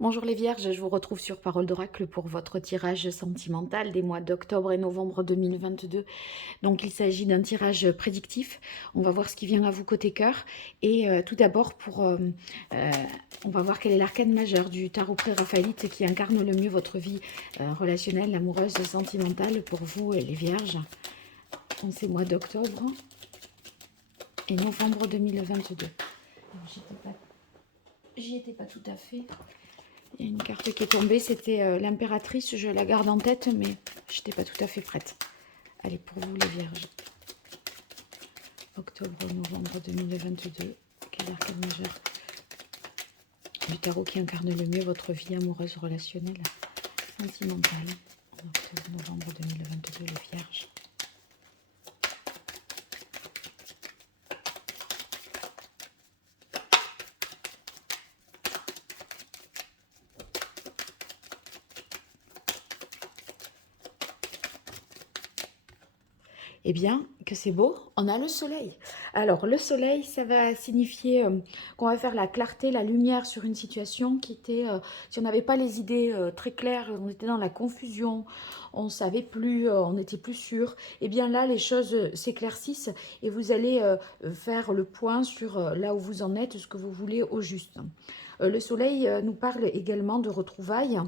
Bonjour les Vierges, je vous retrouve sur Parole d'Oracle pour votre tirage sentimental des mois d'octobre et novembre 2022. Donc il s'agit d'un tirage prédictif. On va voir ce qui vient à vous côté cœur. Et tout d'abord, on va voir quel est l'arcane majeur du tarot pré-raphaélite qui incarne le mieux votre vie relationnelle, amoureuse, sentimentale pour vous les Vierges en ces mois d'octobre et novembre 2022. J'y étais pas tout à fait. Il y a une carte qui est tombée, c'était l'impératrice, je la garde en tête, mais je n'étais pas tout à fait prête. Allez, pour vous les Vierges. Octobre-novembre 2022, quel arcane majeur du tarot qui incarne le mieux votre vie amoureuse, relationnelle, sentimentale. En octobre-novembre 2022, les Vierges. Eh bien, que c'est beau, on a le soleil. Alors, le soleil, ça va signifier qu'on va faire la clarté, la lumière sur une situation qui était, si on n'avait pas les idées très claires, on était dans la confusion, on ne savait plus, on n'était plus sûr. Eh bien là, les choses s'éclaircissent et vous allez faire le point sur là où vous en êtes, ce que vous voulez au juste. Le soleil nous parle également de retrouvailles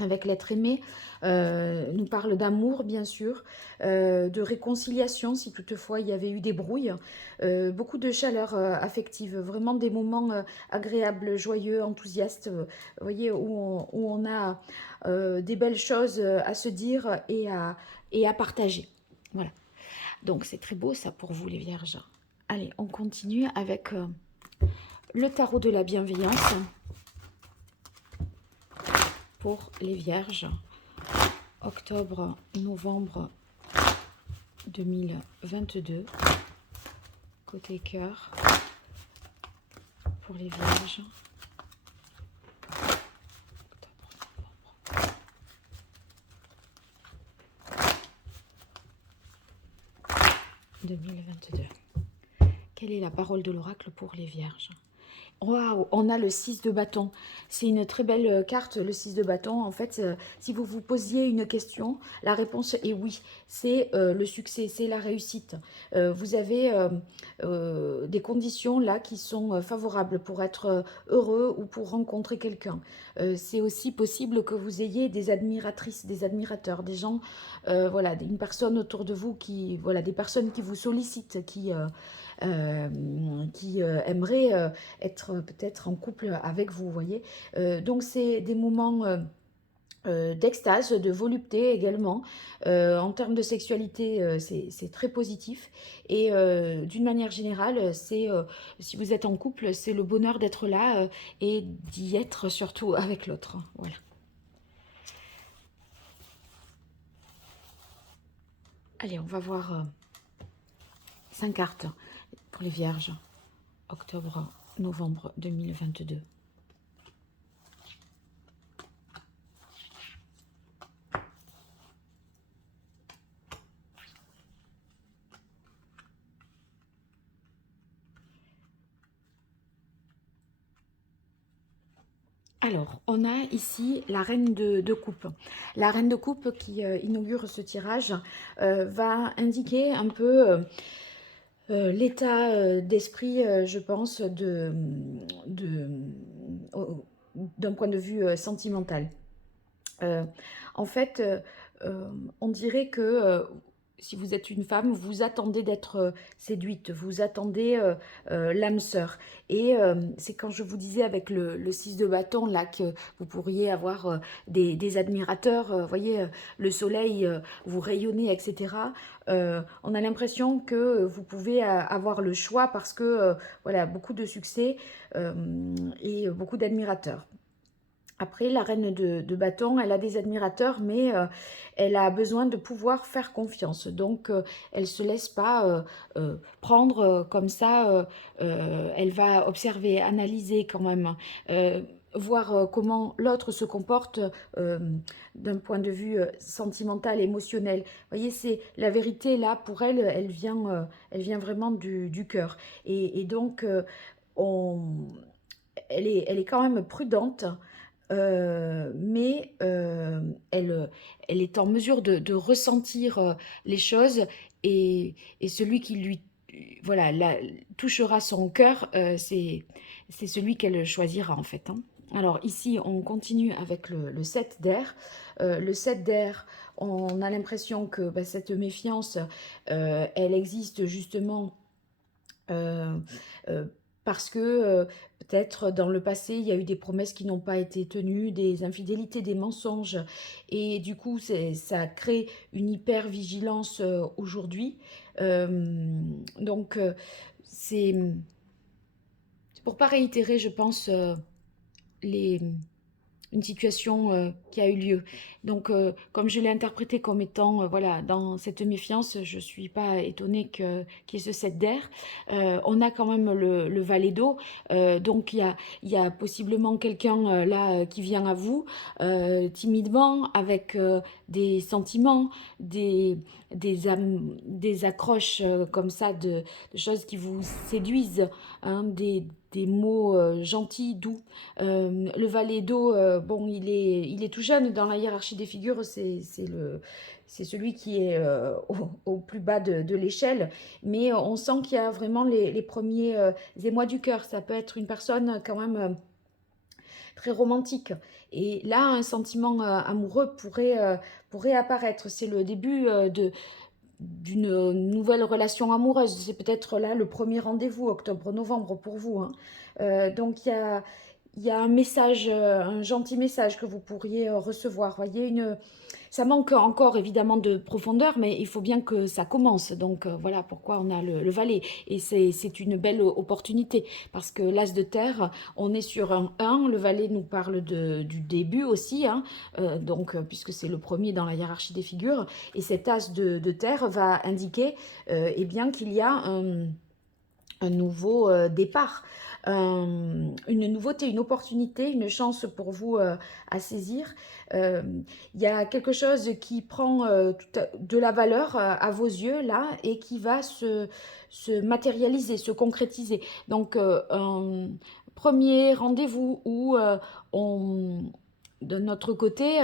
avec l'être aimé, nous parle d'amour bien sûr, de réconciliation si toutefois il y avait eu des brouilles, beaucoup de chaleur affective, vraiment des moments agréables, joyeux, enthousiastes, vous voyez, où on a des belles choses à se dire et à partager. Voilà, donc c'est très beau ça pour vous les Vierges. Allez, on continue avec le tarot de la bienveillance pour les Vierges. Octobre, novembre 2022. Côté cœur pour les Vierges. Octobre, novembre 2022. Quelle est la parole de l'oracle pour les Vierges? Waouh, on a le 6 de bâton. C'est une très belle carte, le 6 de bâton. En fait, si vous vous posiez une question, la réponse est oui. C'est le succès, c'est la réussite. Vous avez des conditions là qui sont favorables pour être heureux ou pour rencontrer quelqu'un. C'est aussi possible que vous ayez des admiratrices, des admirateurs, des gens, voilà, une personne autour de vous qui, voilà, des personnes qui vous sollicitent, qui aimeraient être peut-être en couple avec vous, vous voyez. Donc c'est des moments d'extase, de volupté également. En termes de sexualité, c'est très positif. Et d'une manière générale, si vous êtes en couple, c'est le bonheur d'être là et d'y être surtout avec l'autre. Voilà. Allez, on va voir 5 cartes pour les Vierges. Octobre, novembre 2022. Alors, on a ici la reine de coupe. La reine de coupe qui inaugure ce tirage va indiquer un peu l'état d'esprit, je pense, d'un point de vue sentimental. En fait, on dirait que si vous êtes une femme, vous attendez d'être séduite, vous attendez l'âme sœur. Et c'est quand je vous disais avec le 6 de bâton, là, que vous pourriez avoir des admirateurs, voyez, le soleil, vous rayonnez, etc. On a l'impression que vous pouvez avoir le choix parce que, voilà, beaucoup de succès et beaucoup d'admirateurs. Après, la reine de bâton, elle a des admirateurs, mais elle a besoin de pouvoir faire confiance. Donc, elle ne se laisse pas prendre comme ça. Elle va observer, analyser quand même, voir comment l'autre se comporte euh, d'un point de vue sentimental, émotionnel. Vous voyez, c'est la vérité, là, pour elle, elle vient vraiment du cœur. Et donc, on, elle est quand même prudente mais elle est en mesure de ressentir les choses et celui qui lui voilà, touchera son cœur, c'est celui qu'elle choisira en fait, hein. Alors ici, on continue avec le 7 d'air. Le 7 d'air, on a l'impression que bah, cette méfiance, elle existe justement euh, euh, parce que peut-être dans le passé, il y a eu des promesses qui n'ont pas été tenues, des infidélités, des mensonges, et du coup, ça crée une hyper-vigilance aujourd'hui. Donc, c'est pour pas réitérer, je pense, les, une situation qui a eu lieu. Donc, comme je l'ai interprété comme étant, voilà, dans cette méfiance, je ne suis pas étonnée qu'il y ait ce 7 d'air. On a quand même le valet d'eau, donc il y a possiblement quelqu'un là qui vient à vous timidement, avec des sentiments, des accroches comme ça, de choses qui vous séduisent, hein, des mots gentils, doux. Le valet d'eau, bon, il est tout jeune dans la hiérarchie des figures, c'est celui qui est au plus bas de l'échelle, mais on sent qu'il y a vraiment les premiers émois du cœur. Ça peut être une personne quand même très romantique. Et là, un sentiment amoureux pourrait apparaître. C'est le début d'une nouvelle relation amoureuse. C'est peut-être là le premier rendez-vous, octobre-novembre pour vous, hein. Donc il y a un message, un gentil message que vous pourriez recevoir. Voyez, ça manque encore évidemment de profondeur, mais il faut bien que ça commence. Donc voilà pourquoi on a le valet. Et c'est une belle opportunité parce que l'as de terre, on est sur un 1. Le valet nous parle du début aussi, hein, donc puisque c'est le premier dans la hiérarchie des figures. Et cet as de terre va indiquer eh bien qu'il y a un nouveau départ, une nouveauté, une opportunité, une chance pour vous à saisir. Euh, Il y a quelque chose qui prend de la valeur à vos yeux là et qui va se matérialiser, se concrétiser. Donc un premier rendez-vous où on de notre côté,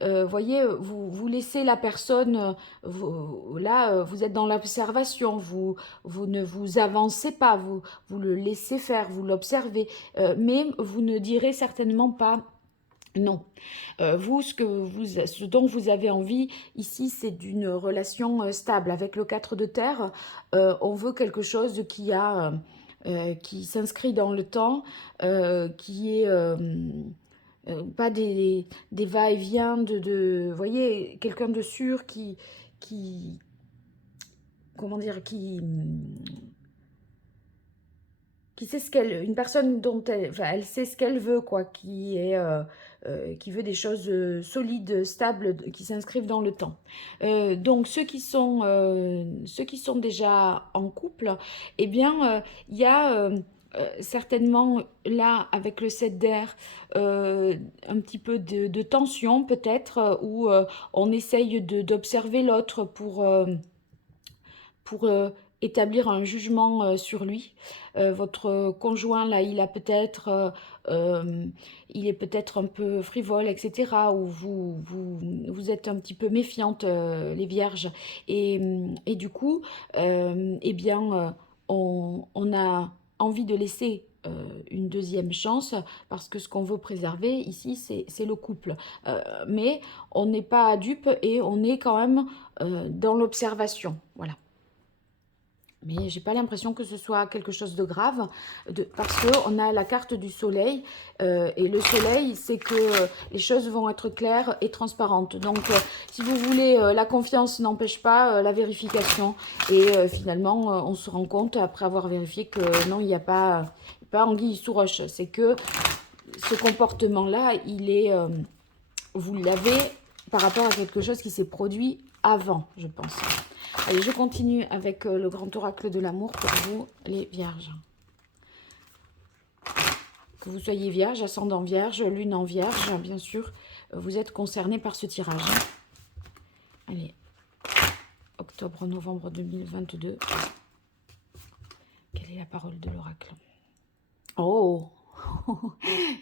voyez, vous laissez la personne, là, vous êtes dans l'observation, vous ne vous avancez pas, vous le laissez faire, vous l'observez, mais vous ne direz certainement pas non. Vous, ce dont vous avez envie ici, c'est d'une relation stable. Avec le 4 de terre, on veut quelque chose qui s'inscrit dans le temps, qui est pas des va-et-vient vous voyez, quelqu'un de sûr qui, comment dire, qui sait ce qu'elle, une personne dont elle, enfin, elle sait ce qu'elle veut, quoi, qui veut des choses solides, stables, qui s'inscrivent dans le temps. Donc ceux qui sont déjà en couple, eh bien, il y a certainement là avec le 7 d'air un petit peu de tension peut-être où on essaye d'observer l'autre pour établir un jugement sur lui. Votre conjoint, là, il est peut-être un peu frivole, etc. Ou vous êtes un petit peu méfiante, les vierges. Et du coup, eh bien, on a envie de laisser une deuxième chance parce que ce qu'on veut préserver ici, c'est le couple. Mais on n'est pas dupe et on est quand même dans l'observation. Voilà. Mais j'ai pas l'impression que ce soit quelque chose de grave, parce qu'on a la carte du soleil, et le soleil, c'est que les choses vont être claires et transparentes. Donc, si vous voulez, la confiance n'empêche pas la vérification. Et finalement, on se rend compte, après avoir vérifié, que non, il n'y a pas anguille sous roche. C'est que ce comportement-là, vous l'avez par rapport à quelque chose qui s'est produit avant, je pense. Allez, je continue avec le grand oracle de l'amour pour vous, les vierges. Que vous soyez vierge, ascendant vierge, lune en vierge, bien sûr, vous êtes concerné par ce tirage. Allez, octobre-novembre 2022. Quelle est la parole de l'oracle? Oh,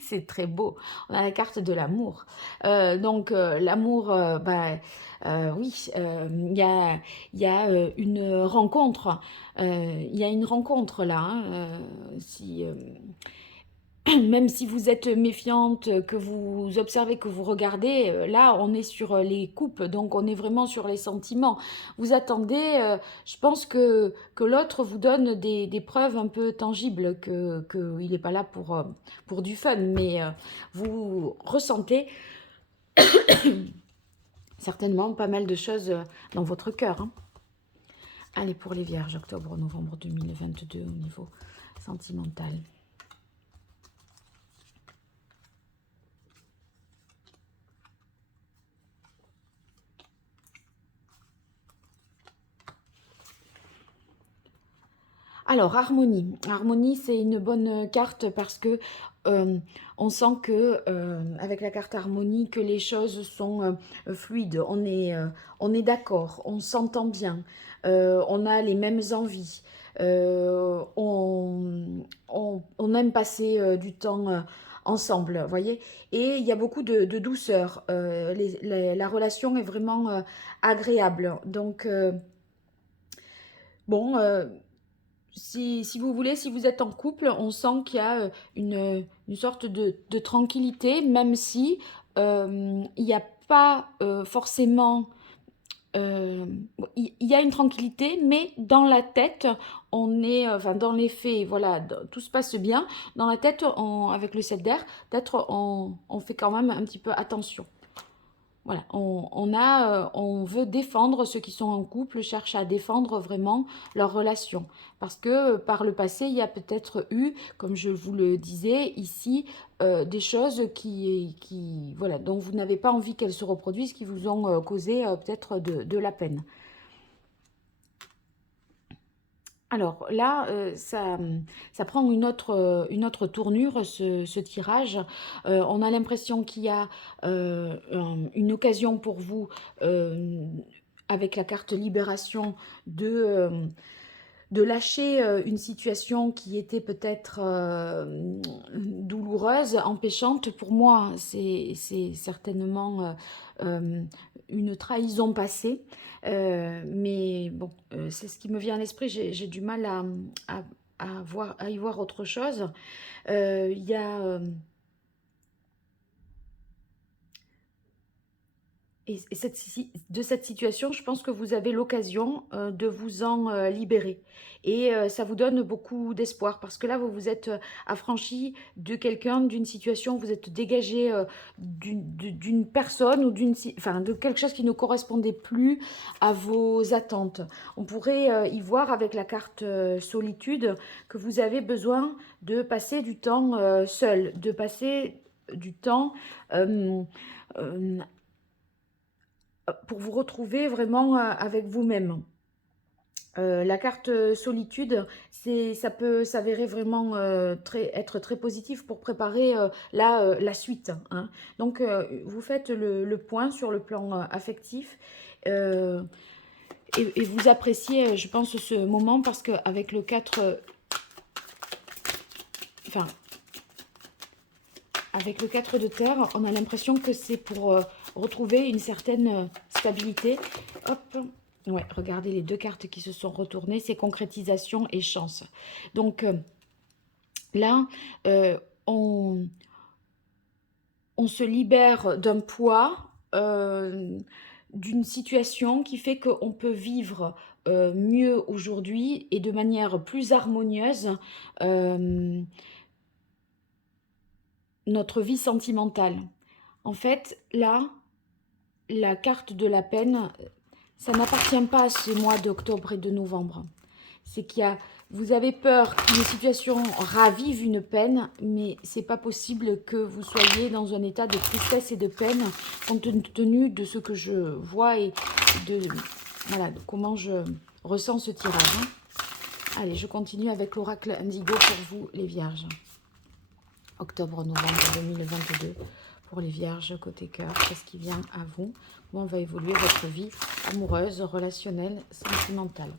C'est très beau. On a la carte de l'amour. Donc, l'amour, oui, il y a une rencontre. Il y a une rencontre là, hein, si, même si vous êtes méfiante, que vous observez, que vous regardez, là, on est sur les coupes, donc on est vraiment sur les sentiments. Vous attendez, je pense que l'autre vous donne des preuves un peu tangibles, qu'il n'est pas là pour du fun, mais vous ressentez certainement pas mal de choses dans votre cœur, hein. Allez, pour les vierges, octobre-novembre 2022 au niveau sentimental. Alors, harmonie. Harmonie, c'est une bonne carte parce que on sent que avec la carte harmonie, que les choses sont fluides. On est d'accord, on s'entend bien, on a les mêmes envies, on aime passer du temps ensemble, vous voyez. Et il y a beaucoup de douceur. La relation est vraiment agréable. Donc, bon... si vous voulez, si vous êtes en couple, on sent qu'il y a une sorte de tranquillité, même si il n'y a pas forcément... il y a une tranquillité, mais dans la tête, on est... enfin, dans les faits, voilà, tout se passe bien. Dans la tête, avec le 7 d'air, peut-être on fait quand même un petit peu attention. Voilà, on veut défendre ceux qui sont en couple, cherchent à défendre vraiment leur relation. Parce que par le passé, il y a peut-être eu, comme je vous le disais ici, des choses voilà, dont vous n'avez pas envie qu'elles se reproduisent, qui vous ont causé peut-être de la peine. Alors là, ça prend une autre tournure, ce tirage. On a l'impression qu'il y a une occasion pour vous, avec la carte libération, de lâcher une situation qui était peut-être douloureuse, empêchante. Pour moi, c'est certainement une trahison passée. Mais bon, c'est ce qui me vient à l'esprit. J'ai du mal à y voir autre chose. Il y a... Et de cette situation, je pense que vous avez l'occasion de vous en libérer. Et ça vous donne beaucoup d'espoir parce que là, vous vous êtes affranchi de quelqu'un, d'une situation, vous êtes dégagé d'une personne ou enfin, de quelque chose qui ne correspondait plus à vos attentes. On pourrait y voir avec la carte solitude que vous avez besoin de passer du temps seul, de passer du temps... pour vous retrouver vraiment avec vous-même. La carte solitude, ça peut s'avérer vraiment être très positif pour préparer la suite, hein. Donc, vous faites le point sur le plan affectif et vous appréciez, je pense, ce moment parce qu'avec le 4... enfin, avec le 4 de terre, on a l'impression que c'est pour retrouver une certaine stabilité. Hop, ouais, regardez les deux cartes qui se sont retournées, c'est concrétisation et chance. Donc là, on se libère d'un poids, d'une situation qui fait qu'on peut vivre mieux aujourd'hui et de manière plus harmonieuse notre vie sentimentale. En fait, là, la carte de la peine, ça n'appartient pas à ce mois d'octobre et de novembre. C'est vous avez peur qu'une situation ravive une peine, mais c'est pas possible que vous soyez dans un état de tristesse et de peine, compte tenu de ce que je vois et voilà, de comment je ressens ce tirage, hein. Allez, je continue avec l'oracle Indigo pour vous, les vierges. Octobre-novembre 2022 pour les vierges côté cœur. Qu'est-ce qui vient à vous? Comment va évoluer votre vie amoureuse, relationnelle, sentimentale?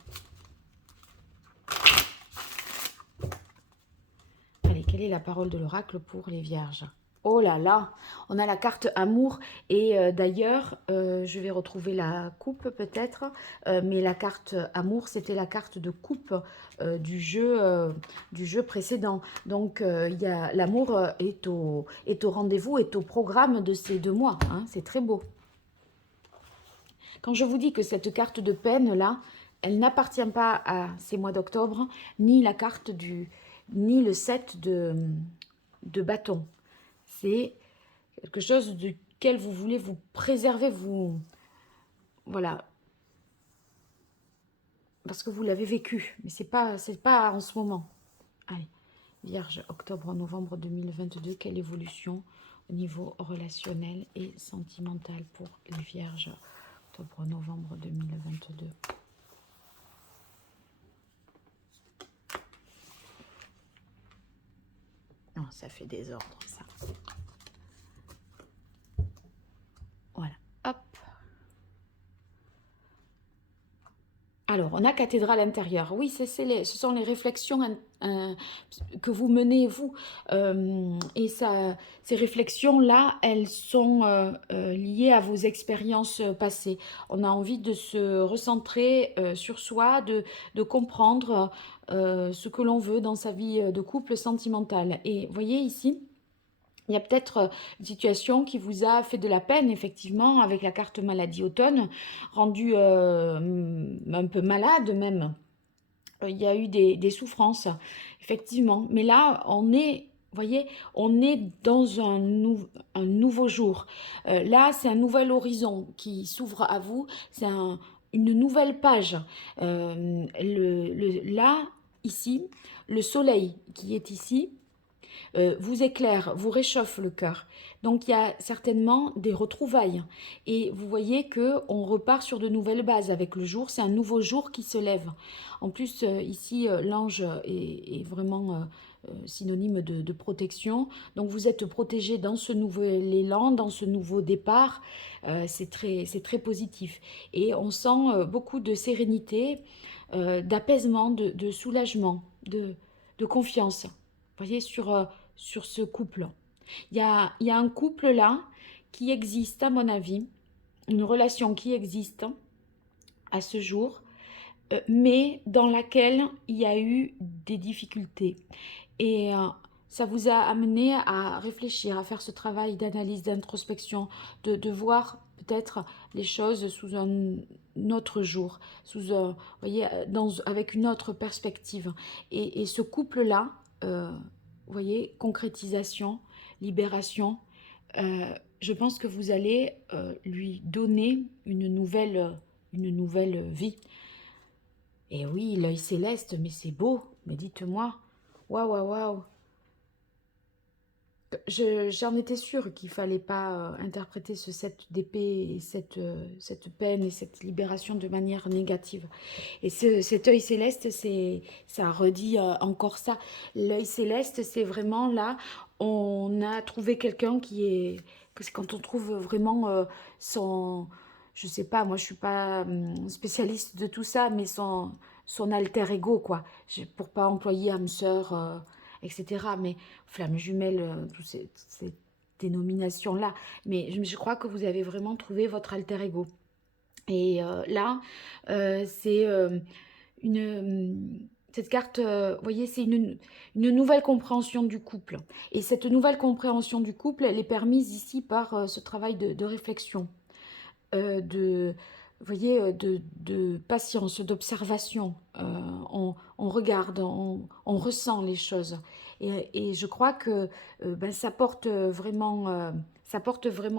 Allez, quelle est la parole de l'oracle pour les vierges? Oh là là, on a la carte amour et d'ailleurs, je vais retrouver la coupe peut-être, mais la carte amour, c'était la carte de coupe du jeu précédent. Donc, l'amour est au rendez-vous, est au programme de ces 2 mois. Hein, c'est très beau. Quand je vous dis que cette carte de peine là, elle n'appartient pas à ces mois d'octobre, ni la carte ni le 7 de bâton. C'est quelque chose duquel vous voulez vous préserver, voilà, parce que vous l'avez vécu, mais c'est pas en ce moment. Allez, Vierge, octobre, novembre 2022, quelle évolution au niveau relationnel et sentimental pour les Vierges, octobre, novembre 2022. Non, ça fait désordre, ça. Voilà, hop. Alors, on a cathédrale intérieure. Oui, ce sont les réflexions que vous menez, vous. Et ces réflexions-là, elles sont liées à vos expériences passées. On a envie de se recentrer sur soi, de comprendre ce que l'on veut dans sa vie de couple sentimentale. Et vous voyez ici, il y a peut-être une situation qui vous a fait de la peine, effectivement, avec la carte maladie automne, rendu un peu malade même. Il y a eu des souffrances, effectivement. Mais là, vous voyez, on est dans un nouveau jour. Là, c'est un nouvel horizon qui s'ouvre à vous. C'est une nouvelle page. Là, ici, le soleil qui est ici, vous éclaire, vous réchauffe le cœur. Donc il y a certainement des retrouvailles. Et vous voyez que on repart sur de nouvelles bases avec le jour. C'est un nouveau jour qui se lève. En plus, ici, l'ange est vraiment synonyme de protection. Donc vous êtes protégé dans ce nouvel élan, dans ce nouveau départ. C'est très positif. Et on sent beaucoup de sérénité, d'apaisement, de soulagement, de confiance. Vous voyez, sur ce couple. Il y a un couple là qui existe, à mon avis, une relation qui existe à ce jour, mais dans laquelle il y a eu des difficultés. Et ça vous a amené à réfléchir, à faire ce travail d'analyse, d'introspection, de voir peut-être les choses sous un autre jour, vous voyez, avec une autre perspective. Et ce couple-là, vous voyez, concrétisation, libération, je pense que vous allez lui donner une nouvelle vie. Et oui, l'œil céleste, mais c'est beau, mais dites-moi, waouh, waouh, waouh. J'en étais sûre qu'il fallait pas interpréter ce 7 d'épée et cette peine et cette libération de manière négative. Et cet œil céleste, ça redit encore ça. L'œil céleste, c'est vraiment là, on a trouvé quelqu'un que c'est quand on trouve vraiment son, je sais pas, moi je suis pas spécialiste de tout ça, mais son alter ego, quoi. Pour pas employer âme sœur, etc. Mais flamme jumelle, toutes ces dénominations-là. Mais je crois que vous avez vraiment trouvé votre alter ego. Et là, c'est cette carte, vous voyez, c'est une nouvelle compréhension du couple. Et cette nouvelle compréhension du couple, elle est permise ici par ce travail de réflexion, vous voyez, de patience, d'observation. On regarde, on ressent les choses. Et je crois que ça porte vraiment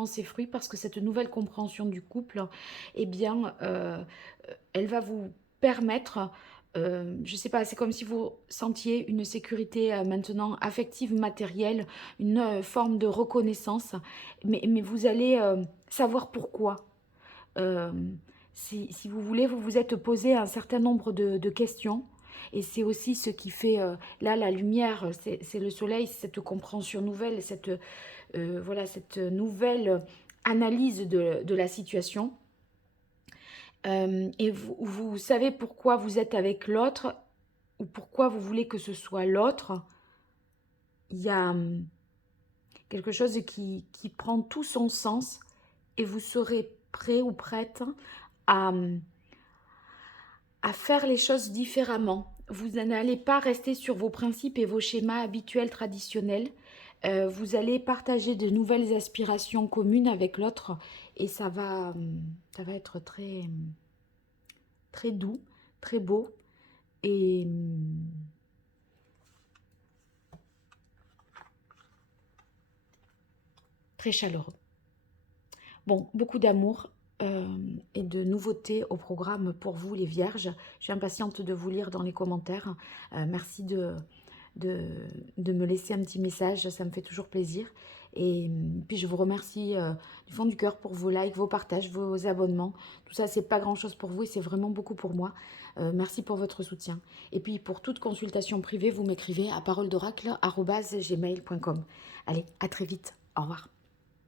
ses fruits parce que cette nouvelle compréhension du couple, eh bien, elle va vous permettre, je ne sais pas, c'est comme si vous sentiez une sécurité maintenant affective, matérielle, une forme de reconnaissance, mais vous allez savoir pourquoi. Euh, si vous voulez, vous vous êtes posé un certain nombre de questions. Et c'est aussi ce qui fait, là, la lumière, c'est le soleil, c'est cette compréhension nouvelle, voilà, cette nouvelle analyse de la situation. Et vous savez pourquoi vous êtes avec l'autre, ou pourquoi vous voulez que ce soit l'autre. il y a quelque chose qui prend tout son sens et vous serez prêt ou prête à, à faire les choses différemment. Vous n'allez pas rester sur vos principes et vos schémas habituels traditionnels. Vous allez partager de nouvelles aspirations communes avec l'autre et ça va être très, très doux, très beau et très chaleureux. Bon, beaucoup d'amour et de nouveautés au programme pour vous les vierges. Je suis impatiente de vous lire dans les commentaires. Merci de, de me laisser un petit message, ça me fait toujours plaisir. Et puis je vous remercie du fond du cœur pour vos likes, vos partages, vos abonnements. Tout ça, c'est pas grand chose pour vous et c'est vraiment beaucoup pour moi. Merci pour votre soutien. Et puis pour toute consultation privée, vous m'écrivez à paroledoracle@gmail.com. Allez, à très vite. Au revoir.